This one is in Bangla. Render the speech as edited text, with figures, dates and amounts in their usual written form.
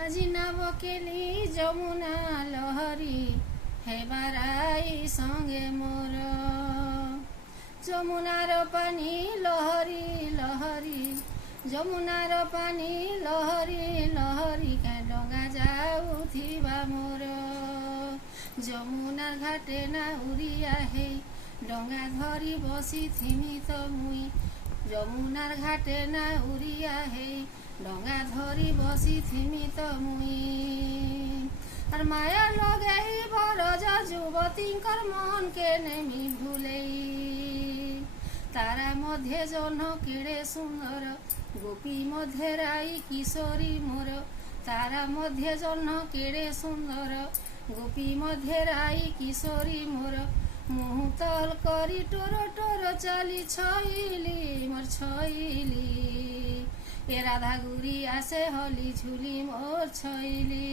আজি নাবকেলি যমুনা লহরী হেবারাই সঙ্গে মোর যমুনার পানি লহরী লহরী যমুনার পানি লহরী লহরী ডঙ্গা যাউথিবা মোর যমুনার ঘাটে না উড়িয়া হেই ডঙ্গা ধরি বসিথিমি তো মুই যমুনার ঘাটে না উড়িয়া হেই ডঙ্গা ধরি বসিথিমি তো মুই আর মায়া লগাই বরজা যুবতীঙ্কর মনকে নেমি ভুলেই তারা মধ্যে জহ্ন কেড়ে সুন্দর গোপী মধ্যে রাই কিশোরী মোর তারা মধ্যে জহ্ন কেড়ে সুন্দর গোপী মধ্যে রাই কিশোরী মোর মুহতল করি টোর টোর চালি ছইলি মোর ছইলি এ রাধা গুরি আসে হলি ঝুলি মোর ছইলি।